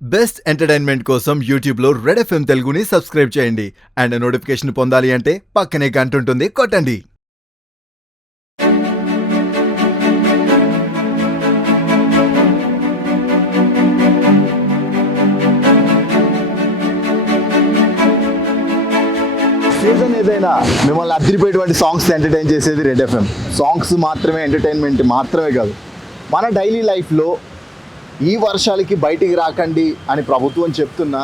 Best entertainment కోసం YouTube లో red FM తెలుగుని సబ్స్క్రైబ్ చేయండి అండ్ నోటిఫికేషన్ పొందాలి అంటే పక్కనే గంట ఉంటుంది కొట్టండి. సీజన్ ఏదైనా మిమ్మల్ని అదిరిపోయేటువంటి సాంగ్స్ ఎంటర్టైన్ చేసేది రెడ్ ఎఫ్ఎం. సాంగ్స్ మాత్రమే ఎంటర్టైన్మెంట్ మాత్రమే కాదు, మన డైలీ లైఫ్లో ఈ వర్షాలకి బయటికి రాకండి అని ప్రభుత్వం చెప్తున్నా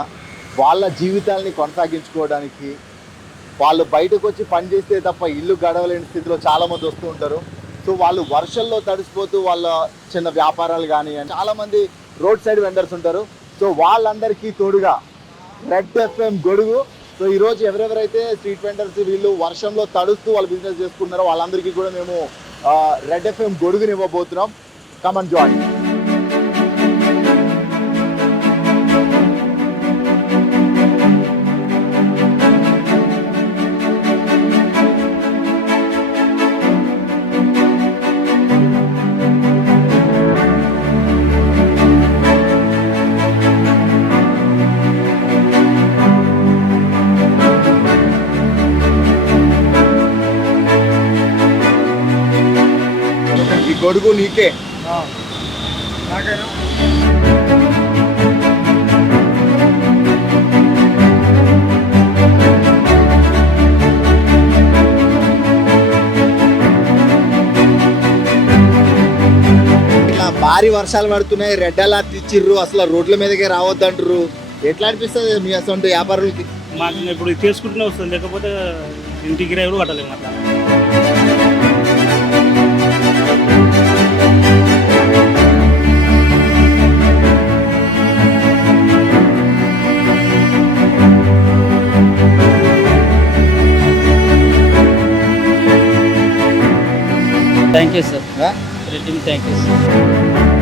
వాళ్ళ జీవితాలని కొనసాగించుకోవడానికి వాళ్ళు బయటకు వచ్చి పని చేస్తే తప్ప ఇల్లు గడవలేని స్థితిలో చాలామంది వస్తూ ఉంటారు. సో వాళ్ళు వర్షంలో తడిసిపోతూ వాళ్ళ చిన్న వ్యాపారాలు కానీ చాలామంది రోడ్ సైడ్ వెండర్స్ ఉంటారు. సో వాళ్ళందరికీ తోడుగా రెడ్ ఎఫ్ఎం గొడుగు. సో ఈరోజు ఎవరెవరైతే స్ట్రీట్ వెండర్స్ వీళ్ళు వర్షంలో తడుస్తూ వాళ్ళు బిజినెస్ చేసుకున్నారో వాళ్ళందరికీ కూడా మేము రెడ్ ఎఫ్ఎం గొడుగుని ఇవ్వబోతున్నాం. Come and join. ఈ గొడుగు నీకే. ఇలా భారీ వర్షాలు పడుతున్నాయి, రెడ్ అలర్ట్ ఇచ్చిర్రు, అసలు రోడ్ల మీదకే రావద్దంటారు. ఎట్లా అనిపిస్తుంది మీ అసలు వ్యాపారులకి? మాకు ఇప్పుడు తీసుకుంటూనే వస్తుంది, లేకపోతే ఇంటికి రేవులు కట్టలేము అట్లా. Thank you sir, thank you sir.